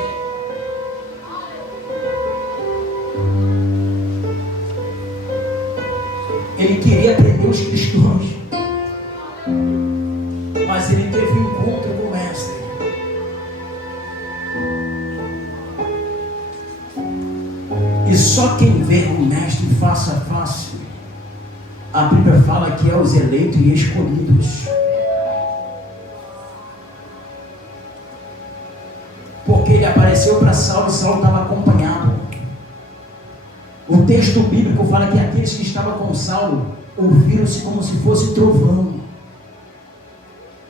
Ele queria prender os cristãos, mas ele teve um encontro com o mestre. E só quem vê o mestre face a face, a Bíblia fala que é os eleitos e escolhidos. Ele apareceu para Saulo e Saulo estava acompanhado. O texto bíblico fala que aqueles que estavam com Saulo ouviram-se como se fosse trovão.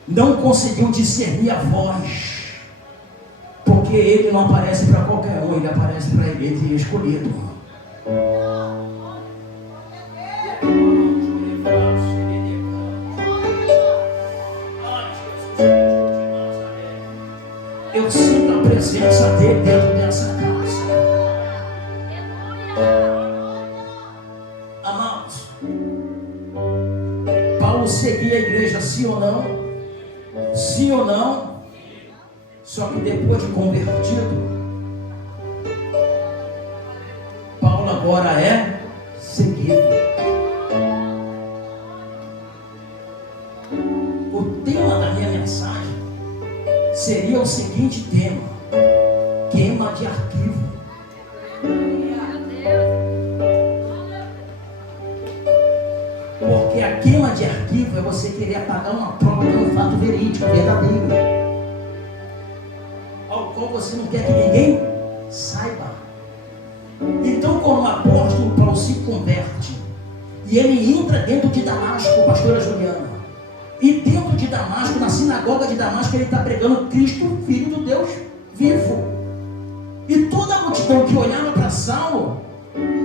Não conseguiu discernir a voz, porque ele não aparece para qualquer um, ele aparece para ele e escolhido. Eu sinto a presença dele dentro dessa casa. Amados, Paulo seguia a igreja, sim ou não? Sim ou não? Só que depois de convertido, Paulo agora é seguido. O tema da minha mensagem seria o seguinte tema: queima de arquivo. Porque a queima de arquivo é você querer apagar uma prova de um fato verídico, verdadeiro, ao qual você não quer que ninguém saiba. Então, quando o apóstolo Paulo se converte e ele entra dentro de Damasco, pastora Juliana, e dentro de Damasco, na sinagoga de Damasco, ele está pregando Cristo, Filho do Deus vivo. E toda a multidão que olhava para Saulo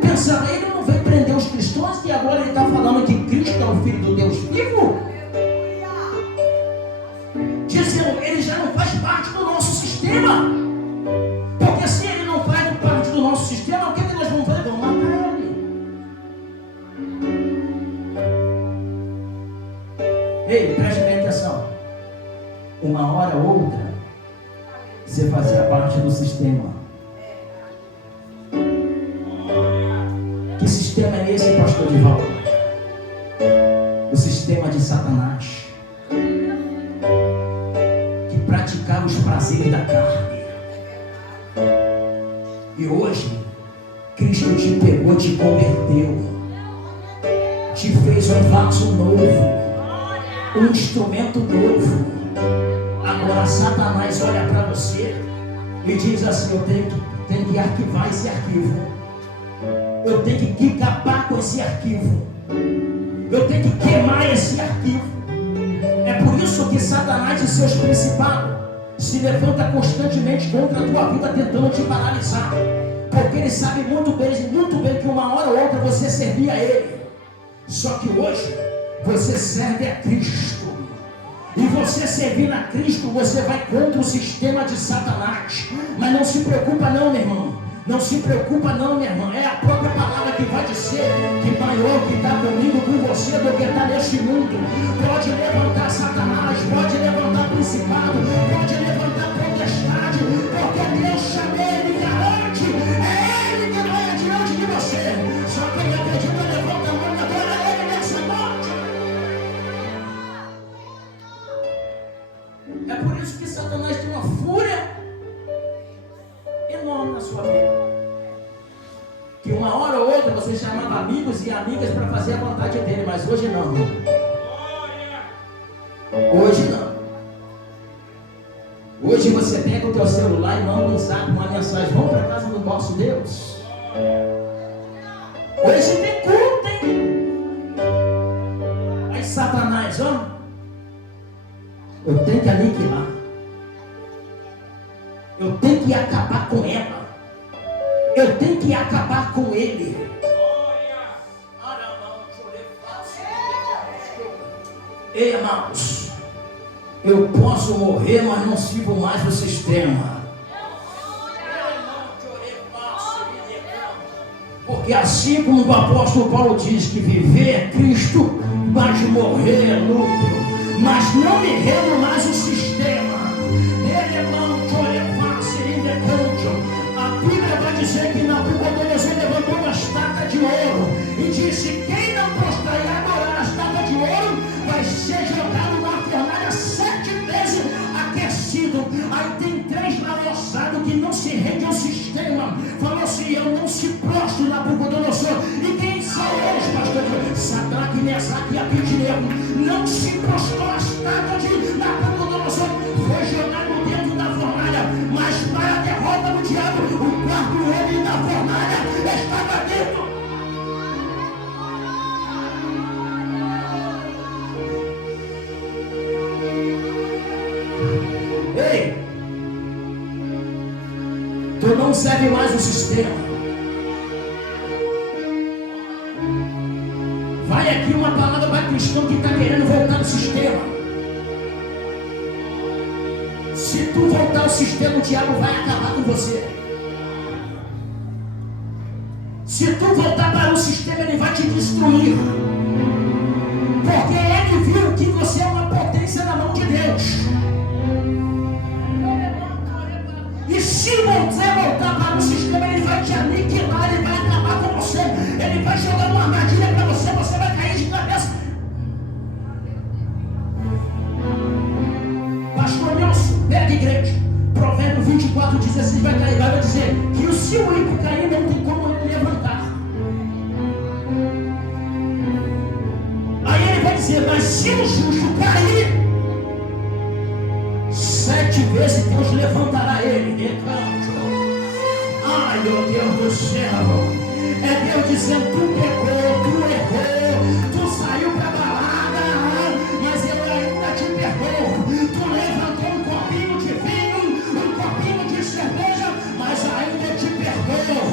pensava: ele não veio prender os cristãos e agora ele está falando que Cristo é o Filho do Deus vivo? Dizendo, ele já não faz parte do nosso sistema. Porque se ele não faz parte do nosso sistema, o que nós vamos fazer? Vamos matar ele. Ei, preste bem atenção. Uma hora ou outra, você fazia parte do sistema. Que sistema é esse, pastor Divaldo? O sistema de Satanás, que praticava os prazeres da carne. E hoje, Cristo te pegou, te converteu, te fez um vaso novo, um instrumento novo. Agora Satanás olha para você e diz assim: eu tenho que arquivar esse arquivo. Eu tenho que acabar com esse arquivo. Eu tenho que queimar esse arquivo. isso que Satanás e seus principados se levantam constantemente contra a tua vida, tentando te paralisar. Porque ele sabe muito bem que uma hora ou outra você servia a ele. Só que hoje você serve a Cristo. E você servindo a Cristo, você vai contra o sistema de Satanás. Mas não se preocupa não, meu irmão. Não se preocupa não, minha irmã. É a própria palavra que vai dizer que maior que está comigo, com você, do que está neste mundo. Pode levantar Satanás, pode levantar principado, pode levantar potestade, porque Deus chama ele e garante. É ele que vai adiante de você. Só quem acredita, levanta a mão e adora ele nessa noite. É por isso que Satanás tem uma fúria enorme na sua vida. Que uma hora ou outra você chamava amigos e amigas para fazer a vontade dele, mas hoje não. Hoje não. Hoje você pega o teu celular e manda um zap, uma mensagem: vamos para casa do nosso Deus. Hoje tem culto, hein? Aí Satanás, ó, eu tenho que aniquilar. Eu tenho que acabar com ela. Eu tenho que acabar com ele. Ei, amados, eu posso morrer, mas não sirvo mais o sistema. Porque assim como o apóstolo Paulo diz que viver é Cristo, mas morrer é lucro. Mas não me rendo mais o sistema. A Bíblia vai dizer que Nabucodonosor levantou uma estátua de ouro e disse: quem não prostrar e adorar a estátua de ouro vai ser jogado numa fornalha 7 vezes aquecido. Aí tem 3 malossados que não se rende ao sistema. Falou assim: eu não se prostro, Nabucodonosor. E quem são eles, pastor? Sadraque, Mesaque e Abednego. Não se prostrou a estátua de Nabucodonosor. Foi jogado dentro da fornalha. Mas para a derrota do diabo, o quarto homem da fornalha estava dentro. Ei, tu não serve mais o sistema. Vai aqui uma palavra para cristão que está querendo voltar no sistema. Se tu voltar ao sistema, o diabo vai acabar com você. Se tu voltar para o sistema, ele vai te destruir. Porque ele viu que você é uma potência na mão de Deus. E se você voltar para o sistema, ele vai te aniquilar, ele vai acabar com você. Ele vai jogar uma armadilha para você, você vai cair de cabeça. Pastor Nelson, pega a igreja. Provérbio 24:16 vai cair, vai dizer que se o ímpio cair, não tem como ele levantar. Aí ele vai dizer: mas se o justo cair, 7 vezes Deus levantará ele. Ai, meu Deus do céu. É Deus dizendo: tu pecou, tu errou, tu saiu para balada, mas ele ainda te perdoou. Tu levantou um copinho de vinho, um copinho de cerveja, mas ainda te perdoou.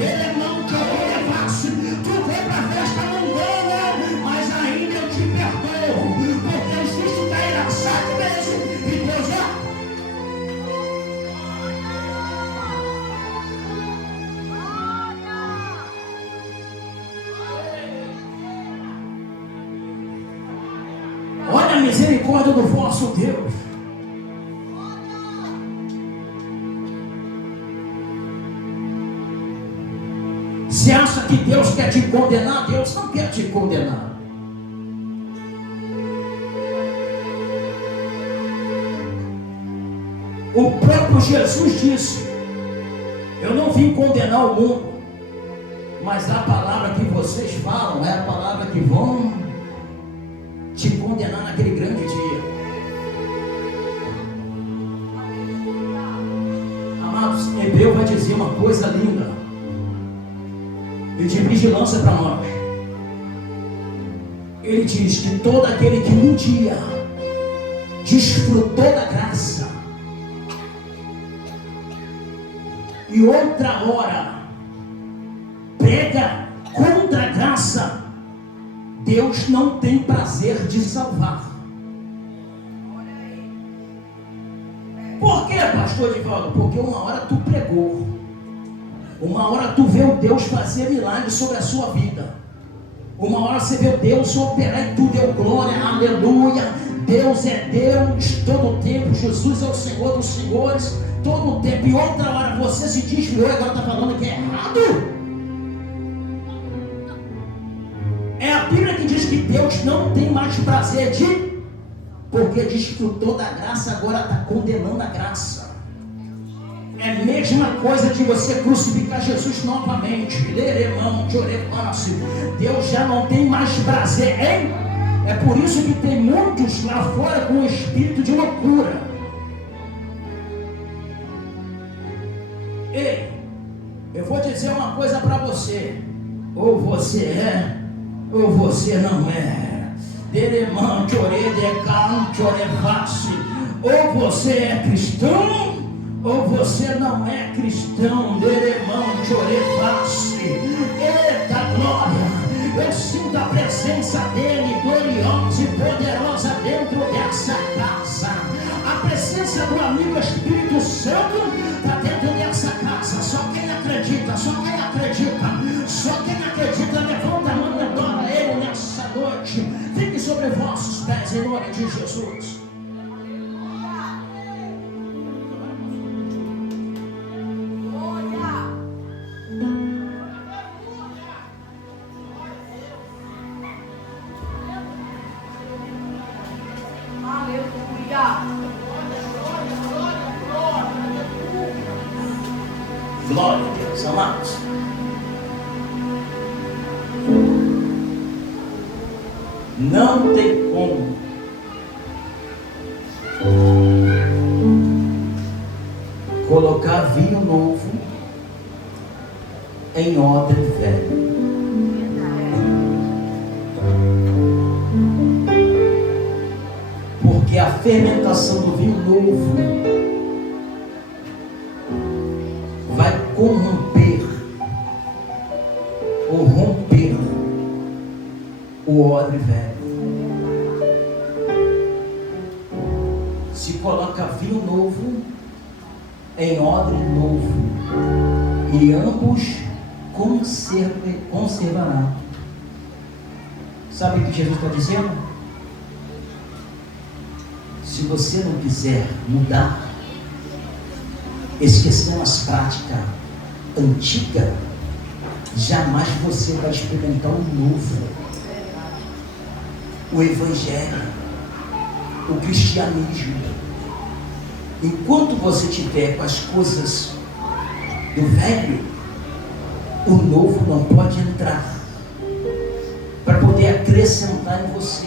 Ele não te levasse. Tu foi para a festa mundana, mas ainda eu te perdoo. Porque o justo cairá 7 vezes e Deus é. Olha a misericórdia do vosso Deus. Você acha que Deus quer te condenar? Deus não quer te condenar. O próprio Jesus disse: eu não vim condenar o mundo, mas a palavra que vocês falam é a palavra que vão te condenar naquele grande dia. Amados, Hebreu vai dizer uma coisa linda e de vigilância para nós. Ele diz que todo aquele que um dia desfrutou da graça, e outra hora prega contra a graça, Deus não tem prazer de salvar. Por quê, pastor Divaldo? Porque uma hora tu pregou, uma hora tu vê o Deus fazer milagre sobre a sua vida, uma hora você vê o Deus operar e tu deu glória, aleluia. Deus é Deus todo o tempo, Jesus é o Senhor dos senhores todo o tempo, e outra hora você se desviou e agora está falando que é errado. É a Bíblia que diz que Deus não tem mais prazer de, porque desfrutou da graça, agora está condenando a graça. É a mesma coisa de você crucificar Jesus novamente. Deus já não tem mais prazer, hein? É por isso que tem muitos lá fora com um espírito de loucura. Ei, eu vou dizer uma coisa para você: ou você é, ou você não é. Ou você é cristão, ou você não é cristão. Eita glória! Eu sinto a presença dele gloriosa e poderosa dentro dessa casa. A presença do amigo Espírito Santo está dentro dessa casa. Só quem acredita, só quem acredita, só quem acredita, levanta a mão e adora ele nessa noite. Fique sobre vossos pés em nome de Jesus. Glória a Deus, amados. Não tem como colocar vinho novo em odre velho. Porque a fermentação do vinho novo vai corromper ou romper o odre velho. Se coloca vinho novo em odre novo, e ambos conservarão. Sabe o que Jesus está dizendo? Se você não quiser mudar, esquecendo as práticas antigas, jamais você vai experimentar o novo, o evangelho, o cristianismo. Enquanto você tiver com as coisas do velho, o novo não pode entrar para poder acrescentar em você.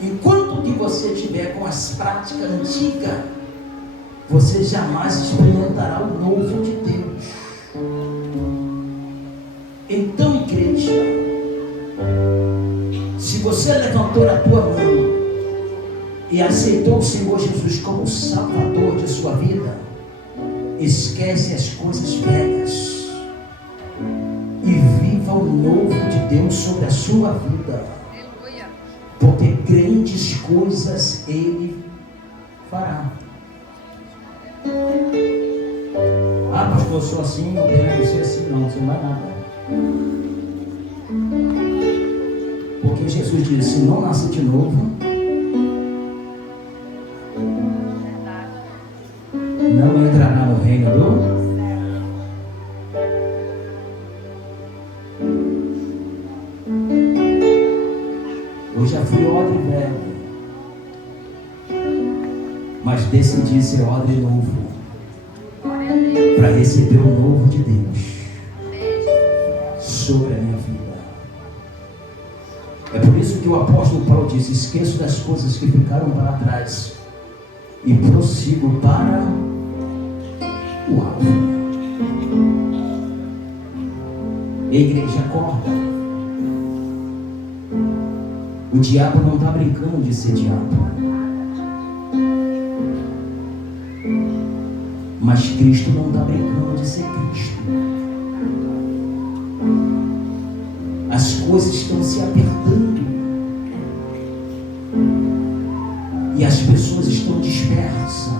Enquanto que você tiver com as práticas antigas, você jamais experimentará o novo de Deus. Então, igreja, se você levantou a tua mão e aceitou o Senhor Jesus como o Salvador de sua vida, esquece as coisas velhas e viva o novo de Deus sobre a sua vida, porque grandes coisas Ele fará. Ah, pastor, eu sou assim, não quero ser assim, não vai nada. Porque Jesus disse: se não nasce de novo, não entrará no reino do... Eu já fui odre velho, mas decidi ser odre novo, para receber o novo de Deus sobre a minha vida. É por isso que o apóstolo Paulo diz: esqueço das coisas que ficaram para trás e prossigo para o alvo. Igreja, acorda. O diabo não está brincando de ser diabo. Mas Cristo não está brincando de ser Cristo. As coisas estão se apertando. E as pessoas estão dispersas.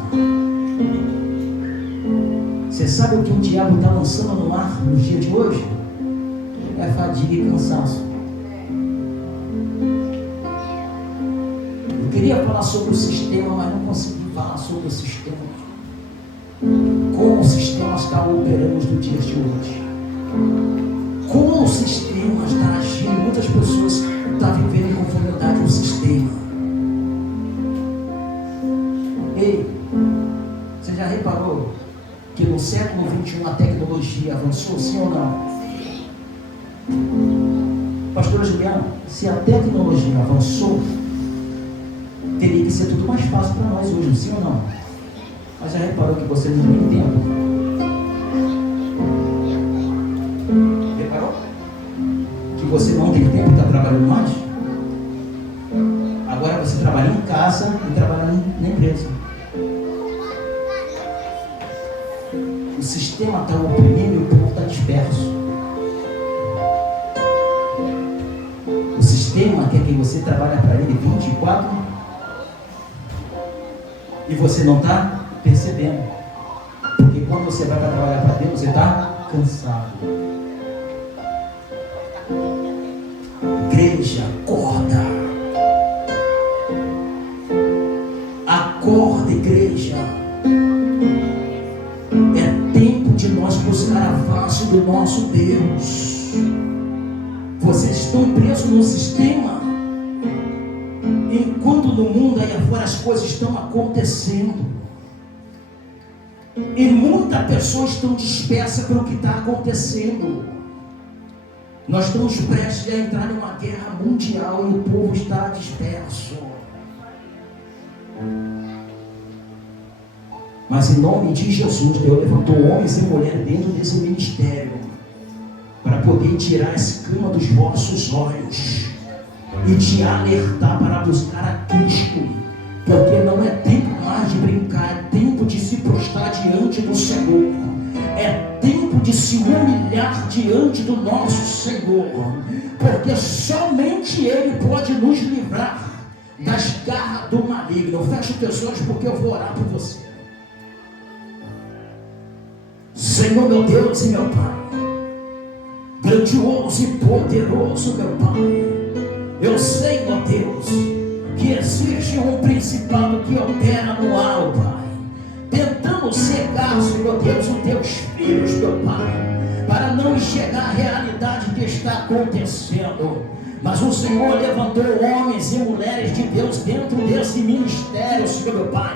Você sabe o que o diabo está lançando no mar nos dias de hoje? É fadiga e cansaço. Eu queria falar sobre o sistema, mas não consegui falar sobre o sistema. Como o sistema está operando nos dias de hoje. Como o sistema está agindo. Muitas pessoas estão vivendo em conformidade com o sistema. Ei, você já reparou que no século XXI a tecnologia avançou, sim ou não? Pastor Juliano, se a tecnologia avançou, teria que ser tudo mais fácil para nós hoje, sim ou não? Mas já reparou que você não tem tempo? Reparou? Que você não tem tempo e está trabalhando mais? Agora você trabalha em casa e trabalha na empresa. O sistema está oprimindo e o povo está disperso. O sistema quer que você trabalhe para ele 24 e você não está percebendo. Porque quando você vai para trabalhar para Deus, você está cansado. Igreja, acorda. Acorda, igreja. É tempo de nós buscar a face do nosso Deus. Vocês estão presos no sistema, enquanto no mundo aí afora as coisas estão acontecendo. E muitas pessoas estão dispersas pelo que está acontecendo. Nós estamos prestes a entrar em uma guerra mundial e o povo está disperso. Mas em nome de Jesus, Deus levantou homens e mulheres dentro desse ministério para poder tirar a escama dos vossos olhos e te alertar para buscar a Cristo, porque não é tempo mais de brincar, é tempo de se prostrar diante do Senhor, é tempo de se humilhar diante do nosso Senhor, porque somente Ele pode nos livrar das garras do maligno. Feche os teus olhos, porque eu vou orar por você. Senhor, meu Deus e meu Pai, grandioso e poderoso, meu Pai, eu sei, meu Deus, que existe um principado que opera no ar, Pai, tentando cegar, Senhor Deus, os teus filhos, meu Pai, para não enxergar a realidade que está acontecendo. Mas o Senhor levantou homens e mulheres de Deus dentro desse ministério, Senhor meu Pai,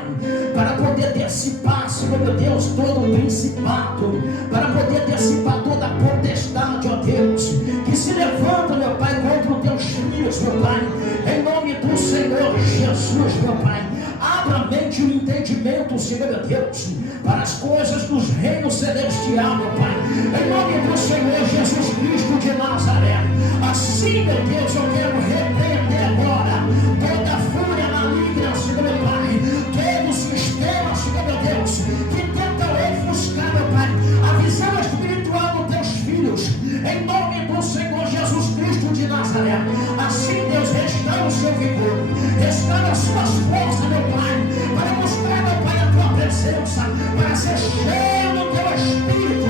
para poder dissipar, Senhor meu Deus, todo o principado, para poder dissipar toda a potestade, ó Deus, que se levanta, meu Pai, contra os teus filhos, meu Pai, em nome do Senhor Jesus, meu Pai. Abra a mente e o entendimento, Senhor meu Deus, para as coisas dos reinos celestiais, meu Pai, em nome do Senhor Jesus Cristo de Nazaré. Assim, meu Deus, eu quero repreender agora toda a fúria maligna, Senhor meu Pai, todo o sistema, Senhor meu Deus, que tenta ofuscar, meu Pai, a visão espiritual dos teus filhos, em nome do Senhor Jesus Cristo de Nazaré. Assim, Deus, restaura o seu vigor, restaura as suas forças, meu Pai, para buscar, meu Pai, a tua presença, para ser cheio do teu Espírito,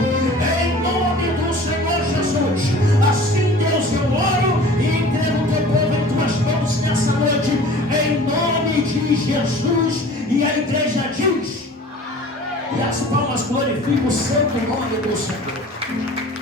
em nome do Senhor Jesus. Assim, Deus, eu oro e entrego o teu povo em tuas mãos nessa noite, em nome de Jesus. E a igreja diz, e as palmas glorificam o santo nome do Senhor.